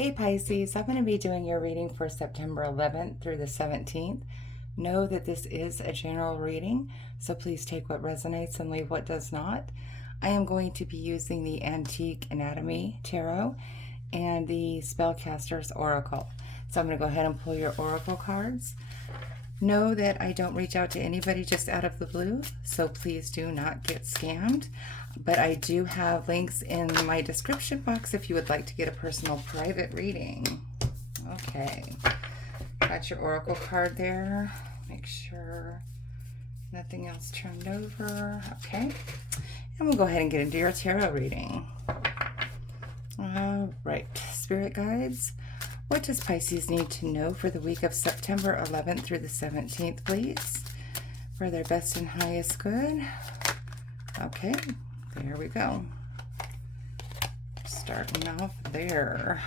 Hey Pisces, I'm going to be doing your reading for September 11th through the 17th. Know that this is a general reading, so please take what resonates and leave what does not. I am going to be using the Antique Anatomy Tarot and the Spellcaster's Oracle. So I'm going to go ahead and pull your Oracle cards. Know that I don't reach out to anybody just out of the blue, so please do not get scammed. But I do have links in my description box if you would like to get a personal private reading. Okay, got your Oracle card there. Make sure nothing else turned over. Okay, and we'll go ahead and get into your tarot reading. All right, Spirit Guides, what does Pisces need to know for the week of September 11th through the 17th, please? For their best and highest good. Okay, there we go. Starting off there.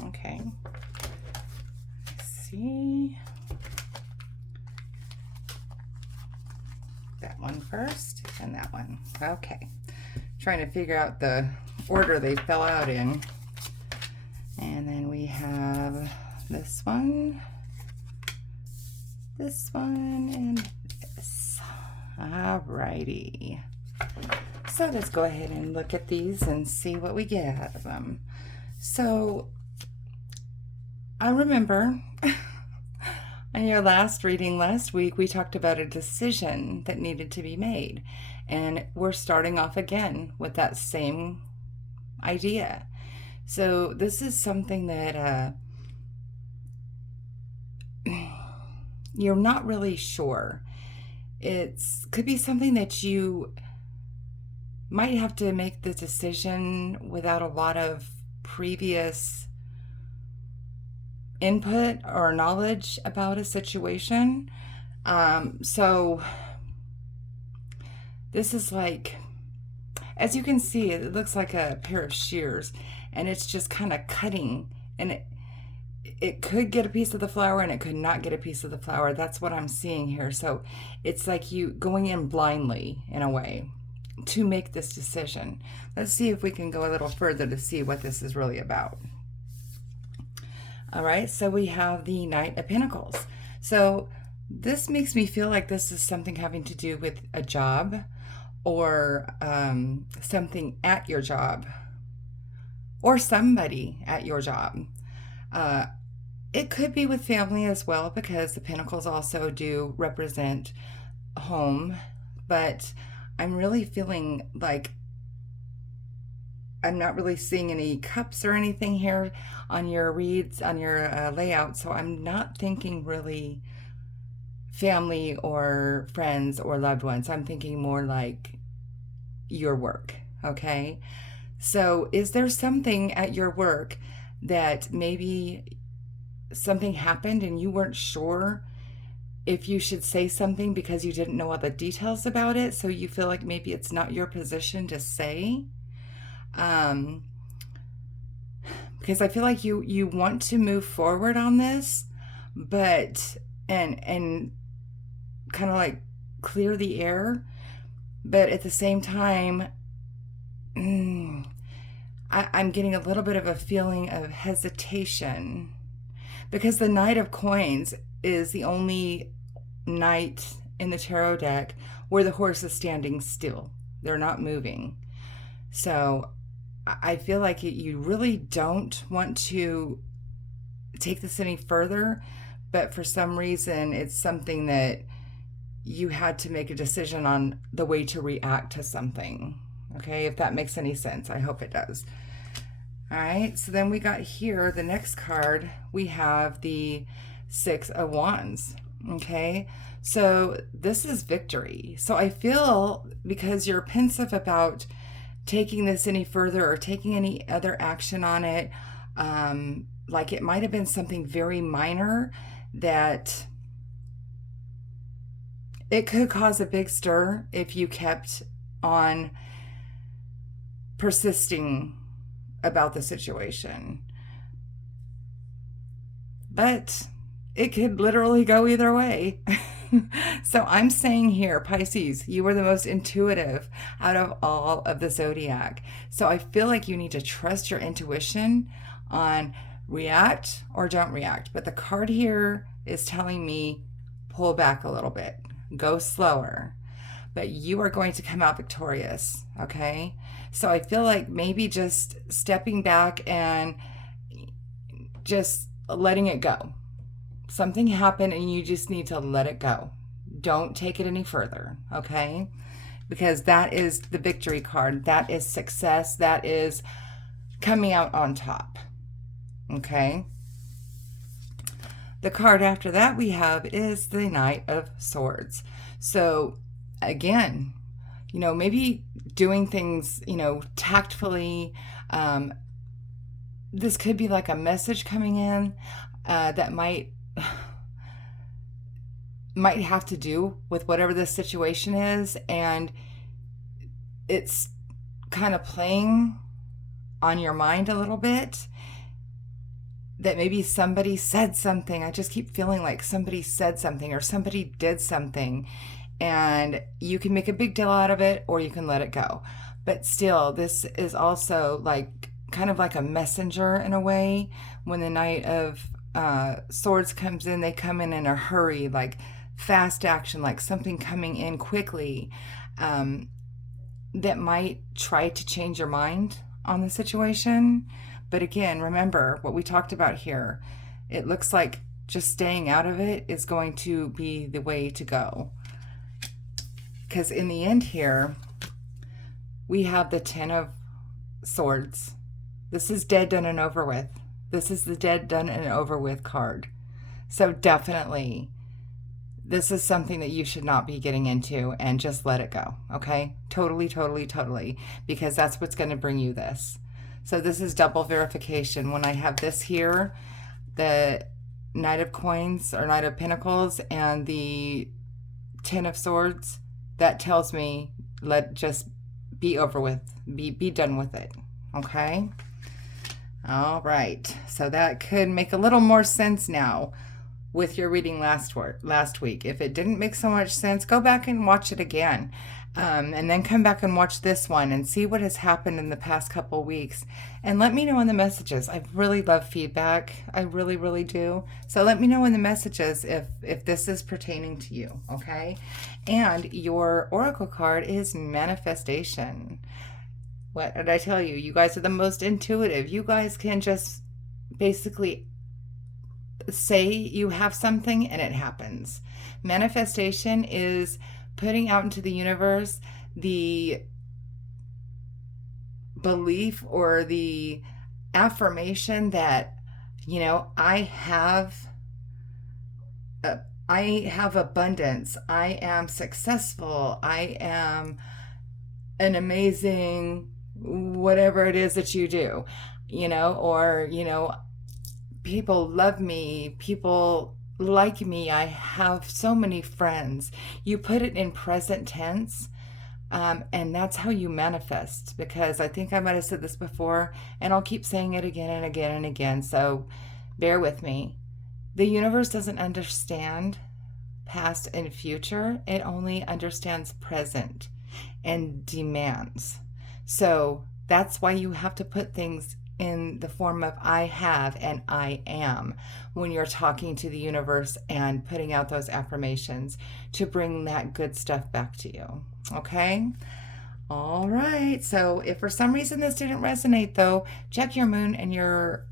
Okay. Let's see. That one first and that one. Okay. Trying to figure out the order they fell out in. And then we have this one, and this. Alrighty. So let's go ahead and look at these and see what we get out of them. So I remember in your last reading last week, we talked about a decision that needed to be made. And we're starting off again with that same idea. So this is something that you're not really sure. It could be something that you might have to make the decision without a lot of previous input or knowledge about a situation. So this is like, as you can see, it looks like a pair of shears, and it's just kind of cutting, and it could get a piece of the flower and it could not get a piece of the flower. That's what I'm seeing here. So it's like you going in blindly in a way to make this decision. Let's see if we can go a little further to see what this is really about. All right, so we have the Knight of Pentacles. So this makes me feel like this is something having to do with a job or something at your job or somebody at your job. It could be with family as well, because the Pentacles also do represent home, but I'm really feeling like I'm not really seeing any cups or anything here on your reads, on your layout, so I'm not thinking really family or friends or loved ones. I'm thinking more like your work, okay? So is there something at your work that maybe something happened and you weren't sure if you should say something because you didn't know all the details about it, so you feel like maybe it's not your position to say? Because I feel like you want to move forward on this, but and kind of like clear the air, but at the same time, I'm getting a little bit of a feeling of hesitation, because the Knight of Coins is the only knight in the tarot deck where the horse is standing still. They're not moving. So I feel like you really don't want to take this any further, but for some reason it's something that you had to make a decision on the way to react to something. Okay, if that makes any sense. I hope it does. All right, so then we got here, the next card, we have the Six of Wands. Okay, so this is victory. So I feel, because you're pensive about taking this any further or taking any other action on it, like it might have been something very minor that it could cause a big stir if you kept on persisting about the situation. But it could literally go either way. So I'm saying here, Pisces, you are the most intuitive out of all of the zodiac. So I feel like you need to trust your intuition on react or don't react. But the card here is telling me pull back a little bit, go slower. But you are going to come out victorious, okay? So I feel like maybe just stepping back and just letting it go. Something happened and you just need to let it go. Don't take it any further, okay? Because that is the victory card. That is success. That is coming out on top, okay? The card after that we have is the Knight of Swords. So again, maybe doing things, tactfully. This could be like a message coming in that might have to do with whatever the situation is, and it's kind of playing on your mind a little bit, that maybe somebody said something. I just keep feeling like somebody said something or somebody did something, and you can make a big deal out of it or you can let it go. But still, this is also like kind of like a messenger in a way. When the Knight of Swords comes in, they come in a hurry, like fast action, like something coming in quickly that might try to change your mind on the situation. But again, remember what we talked about here. It looks like just staying out of it is going to be the way to go. Because in the end here, we have the Ten of Swords. This is dead, done, and over with. This is the dead, done, and over with card. So definitely, this is something that you should not be getting into, and just let it go, okay? Totally, totally, totally. Because that's what's going to bring you this. So this is double verification. When I have this here, the Knight of Coins or Knight of Pentacles and the Ten of Swords, that tells me just be over with, be done with it, okay? All right, so that could make a little more sense now with your reading last week. If it didn't make so much sense, go back and watch it again. And then come back and watch this one and see what has happened in the past couple weeks. And let me know in the messages. I really love feedback. I really, really do. So let me know in the messages if this is pertaining to you, okay? And your oracle card is manifestation. What did I tell you? You guys are the most intuitive. You guys can just basically say you have something and it happens. Manifestation is putting out into the universe the belief or the affirmation that, I have abundance. I am successful. I am an amazing whatever it is that you do, or, people love me, people like me, I have so many friends. You put it in present tense, and that's how you manifest, because I think I might have said this before, and I'll keep saying it again and again and again, so bear with me. The universe doesn't understand past and future. It only understands present and demands. So that's why you have to put things in the form of I have and I am when you're talking to the universe and putting out those affirmations to bring that good stuff back to you. Okay? All right. So if for some reason this didn't resonate, though, check your moon and your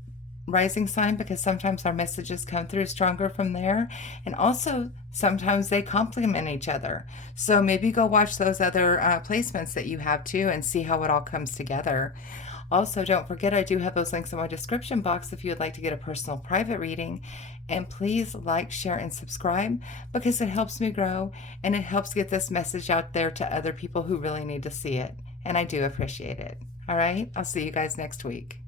rising sign, because sometimes our messages come through stronger from there, and also sometimes they complement each other. So maybe go watch those other placements that you have too and see how it all comes together. Also, don't forget, I do have those links in my description box if you would like to get a personal private reading. And please like, share, and subscribe, because it helps me grow and it helps get this message out there to other people who really need to see it. And I do appreciate it. All right, I'll see you guys next week.